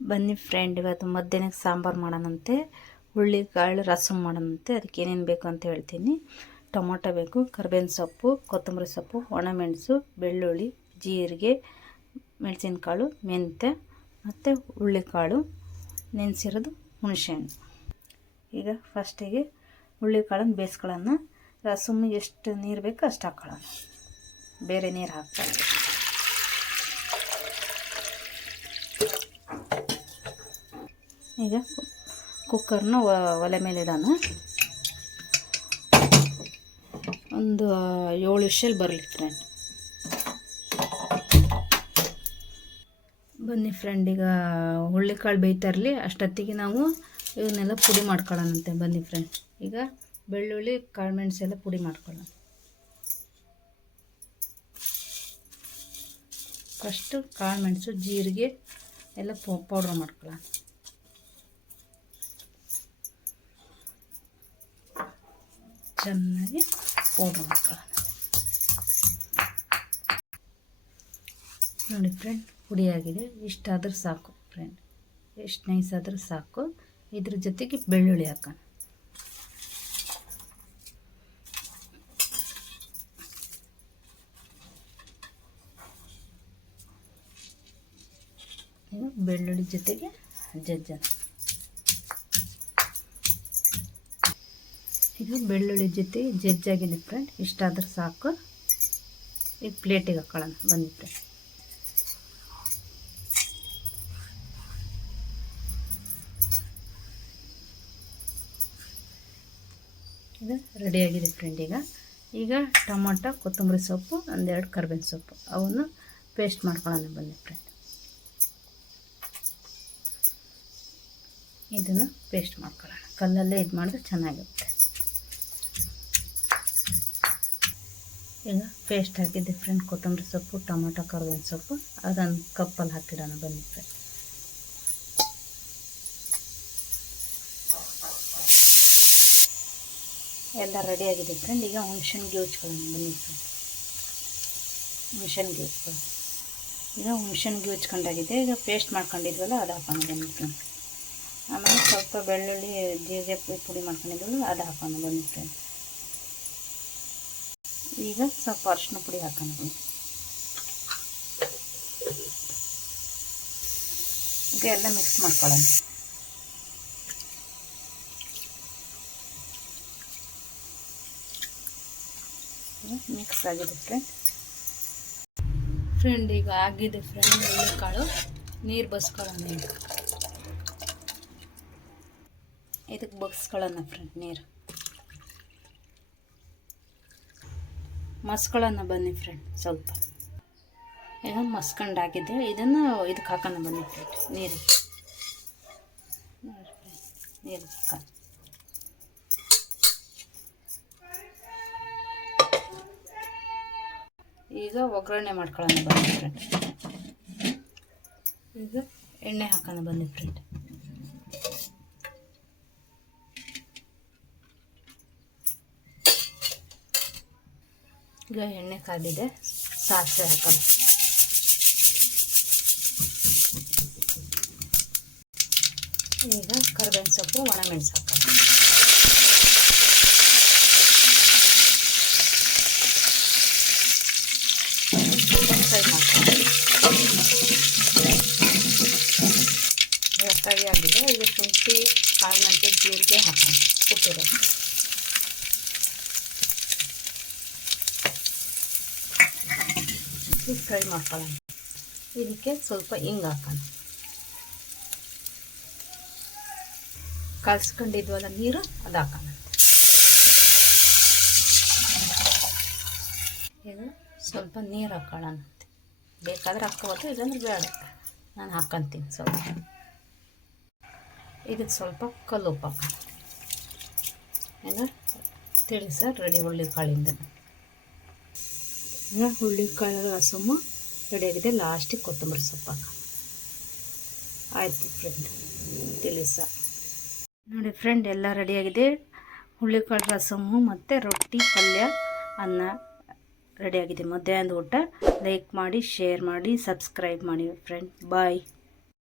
ಬನ್ನಿ ಫ್ರೆಂಡ್, ಇವತ್ತು ಮಧ್ಯಾಹ್ನಕ್ಕೆ ಸಾಂಬಾರು ಮಾಡೋಣಂತೆ. ಹುಳ್ಳಿಕಾಳು ರಸಮ್ ಮಾಡೋಣಂತೆ. ಅದಕ್ಕೆ ಏನೇನು ಬೇಕು ಅಂತ ಹೇಳ್ತೀನಿ. ಟೊಮೊಟೊ ಬೇಕು, ಕರಿಬೇವಿನ ಸೊಪ್ಪು, ಕೊತ್ತಂಬರಿ ಸೊಪ್ಪು, ಒಣಮೆಣಸು, ಬೆಳ್ಳುಳ್ಳಿ, ಜೀರಿಗೆ, ಮೆಣಸಿನಕಾಳು, ಮೆಂತ್ಯ ಮತ್ತು ಹುಳ್ಳಿಕಾಳು, ನೆನೆಸಿರೋದು ಹುಣಸೆಹಣ್ಣು. ಈಗ ಫಸ್ಟಿಗೆ ಹುಳ್ಳಿಕಾಳನ್ನು ಬೇಯಿಸ್ಕೊಳ್ಳೋಣ. ರಸಮ್ಮಿಗೆ ಎಷ್ಟು ನೀರು ಬೇಕೋ ಅಷ್ಟು ಹಾಕ್ಕೊಳ್ಳೋಣ, ಬೇರೆ ನೀರು ಹಾಕ್ತಾರೆ. ಈಗ ಕುಕ್ಕರ್ನ ಒಲೆ ಮೇಲೆ ಇಡೋಣ. ಒಂದು 7 ವಿಷಲ್ ಬರಲಿ ಫ್ರೆಂಡ್. ಬನ್ನಿ ಫ್ರೆಂಡ್, ಈಗ ಹುಳ್ಳಿಕಾಳು ಬೇಯ್ತಾ ಇರಲಿ. ಅಷ್ಟೊತ್ತಿಗೆ ನಾವು ಇವನ್ನೆಲ್ಲ ಪುಡಿ ಮಾಡ್ಕೊಳ್ಳೋಣಂತೆ. ಬನ್ನಿ ಫ್ರೆಂಡ್, ಈಗ ಬೆಳ್ಳುಳ್ಳಿ, ಕಾಳು ಮೆಣಸು ಎಲ್ಲ ಪುಡಿ ಮಾಡ್ಕೊಳ್ಳೋಣ. ಫಸ್ಟು ಕಾಳು ಮೆಣಸು, ಜೀರಿಗೆ ಎಲ್ಲ ಪೌಡ್ರ್ ಮಾಡ್ಕೊಳ್ಳೋಣ. ಚೆನ್ನಾಗಿ ಪೌಡ್ರ್ ಮಾಡ್ಕೊಳ್ಳೋಣ. ನೋಡಿ ಫ್ರೆಂಡ್, ಪುಡಿಯಾಗಿದೆ. ಇಷ್ಟಾದರೂ ಸಾಕು ಫ್ರೆಂಡ್, ಎಷ್ಟು ನೈಸ್ ಆದರೂ ಸಾಕು. ಇದ್ರ ಜೊತೆಗೆ ಬೆಳ್ಳುಳ್ಳಿ ಹಾಕೋಣ. ಬೆಳ್ಳುಳ್ಳಿ ಜೊತೆಗೆ ಜಜ್ಜನ. ಇದು ಬೆಳ್ಳುಳ್ಳಿ ಜೊತೆ ಜಜ್ಜಾಗಿದೆ ಫ್ರೆಂಡ್, ಇಷ್ಟಾದರೂ ಸಾಕು. ಈಗ ಪ್ಲೇಟಿಗೆ ಹಾಕೊಳ್ಳೋಣ. ಬನ್ನಿ ಫ್ರೆಂಡ್, ಇದು ರೆಡಿಯಾಗಿದೆ ಫ್ರೆಂಡ್. ಈಗ ಟೊಮೊಟೊ, ಕೊತ್ತಂಬರಿ ಸೊಪ್ಪು, ಒಂದೆರಡು ಕರಿಬೇವಿನ ಸೊಪ್ಪು ಅವನ್ನು ಪೇಸ್ಟ್ ಮಾಡ್ಕೊಳ್ಳೋಣ. ಬನ್ನಿ ಫ್ರೆಂಡ್, ಇದನ್ನು ಪೇಸ್ಟ್ ಮಾಡ್ಕೊಳ್ಳೋಣ. ಕಲ್ಲಲ್ಲೇ ಇದು ಮಾಡಿದ್ರೆ ಚೆನ್ನಾಗಿರುತ್ತೆ. ಈಗ ಪೇಸ್ಟ್ ಹಾಕಿದ್ದೆ ಫ್ರೆಂಡ್, ಕೊತ್ತಂಬರಿ ಸೊಪ್ಪು, ಟೊಮೊಟೊ, ಕರಿಬೇವಿನ ಸೊಪ್ಪು ಅದನ್ನು ಕಪ್ಪಲ್ಲಿ ಹಾಕಿಡೋಣ. ಬನ್ನಿ ಫ್ರೆಂಡ್, ಎಲ್ಲ ರೆಡಿಯಾಗಿದೆ ಫ್ರೆಂಡ್. ಈಗ ಹುಣಸೆಹಣ್ಣಿಗೆ ಉಜ್ಕೊಳ್ಳೋಣ. ಬನ್ನಿ ಫ್ರೆಂಡ್, ಹುಣಸೆಹಣ್ಣಿಗೆ ಉಜ್ಕೊಳ್ಳೋಣ. ಈಗ ಹುಣಸೆಹಣ್ಣಿಗೆ ಉಜ್ಕೊಂಡಾಗಿದೆ. ಈಗ ಪೇಸ್ಟ್ ಮಾಡ್ಕೊಂಡಿದ್ವಲ್ಲ ಅದು ಹಾಕೋಣ. ಬನ್ನಿ ಫ್ರೆಂಡ್, ಆಮೇಲೆ ಸ್ವಲ್ಪ ಬೆಳ್ಳುಳ್ಳಿ, ಜೀರಿಗೆ ಪುಡಿ ಮಾಡ್ಕೊಂಡಿದ್ವಲ್ಲ ಅದು ಹಾಕೋಣ. ಬನ್ನಿ ಫ್ರೆಂಡ್, ಈಗ ಸ್ವಲ್ಪ ಅರಿಶಿನ ಪುಡಿ ಹಾಕೋಣ. ಈಗ ಎಲ್ಲ ಮಿಕ್ಸ್ ಮಾಡ್ಕೊಳ್ಳೋಣ. ಮಿಕ್ಸ್ ಆಗಿದೆ ಫ್ರೆಂಡ್. ಈಗ ಆಗಿದೆ ಫ್ರೆಂಡ್. ಹುಳ್ಳಿಕಾಳು ನೀರು ಬಸ್ಕೊಳ್ಳೋಣ. ಇದಕ್ಕೆ ಬಗ್ಸ್ಕೊಳ್ಳೋಣ ಫ್ರೆಂಡ್. ನೀರು ಮಸ್ಕೊಳ್ಳೋಣ. ಬನ್ನಿ ಫ್ರೆಂಡ್, ಸ್ವಲ್ಪ ಈಗ ಮಸ್ಕೊಂಡಾಗಿದೆ. ಇದನ್ನು ಇದಕ್ಕೆ ಹಾಕೋಣ. ಬನ್ನಿ ಫ್ರೆಂಡ್, ನೀರು ಹಾಕೋಣ. ಈಗ ಒಗ್ಗರಣೆ ಮಾಡ್ಕೊಳ್ಳೋಣ. ಬನ್ನಿ ಫ್ರೆಂಡ್, ಈಗ ಎಣ್ಣೆ ಹಾಕೋಣ. ಬನ್ನಿ ಫ್ರೆಂಡ್, ಈಗ ಎಣ್ಣೆ ಕಾದಿದೆ. ಸಾಸಿವೆ ಹಾಕೋಣ. ಈಗ ಕರಿಬೇವಿನ ಸೊಪ್ಪು, ಒಣಮೆಣಸು ಹಾಕೋಣ. ಫ್ರೈ ಮಾಡ್ಕೊಂಡು ಫ್ರೈ ಆಗಿದೆ. ಈಗ ಶುಂಠಿ, ಕಾಳು ಮೆಣಸು, ಜೀರಿಗೆ ಹಾಕೋಣ. ಕುಟ್ಟಿರೋದು ಫ್ರೈ ಮಾಡ್ಕೊಳ್ಳೋಣ. ಇದಕ್ಕೆ ಸ್ವಲ್ಪ ಹಿಂಗೆ ಹಾಕೋಣ. ಕಲಸ್ಕೊಂಡಿದ್ವಲ್ಲ ನೀರು, ಅದು ಹಾಕೋಣ. ಈಗ ಸ್ವಲ್ಪ ನೀರು ಹಾಕೊಳ್ಳೋಣ. ಬೇಕಾದ್ರೆ ಹಾಕ್ಕೋಬೋದು, ಇಲ್ಲಾಂದ್ರೆ ಬೇಡ. ನಾನು ಹಾಕ್ಕೊಂತೀನಿ ಸ್ವಲ್ಪ. ಇದಕ್ಕೆ ಸ್ವಲ್ಪ ಕಲ್ಲು ಉಪ್ಪು ಹಾಕೋಣ. ಈಗ ತಿಳಿಸ ರೆಡಿ ಹುಳ್ಳಿಕಾಳಿಂದ. ಈಗ ಹುಳ್ಳಿಕಾಳು ರಸಮ್ಮು ರೆಡಿಯಾಗಿದೆ. ಲಾಸ್ಟಿಗೆ ಕೊತ್ತಂಬರಿ ಸೊಪ್ಪು ಹಾಕೋಣ. ಆಯಿತು ಫ್ರೆಂಡ್, ತಿಳಿಸ ನೋಡಿ ಫ್ರೆಂಡ್, ಎಲ್ಲ ರೆಡಿಯಾಗಿದೆ. ಹುಳ್ಳಿಕಾಳು ರಸಮ್ಮು ಮತ್ತು ರೊಟ್ಟಿ, ಪಲ್ಯ, ಅನ್ನ ರೆಡಿಯಾಗಿದೆ. ಮಧ್ಯಾಹ್ನದ ಊಟ. ಲೈಕ್ ಮಾಡಿ, ಶೇರ್ ಮಾಡಿ, ಸಬ್ಸ್ಕ್ರೈಬ್ ಮಾಡಿ ಫ್ರೆಂಡ್. ಬಾಯ್.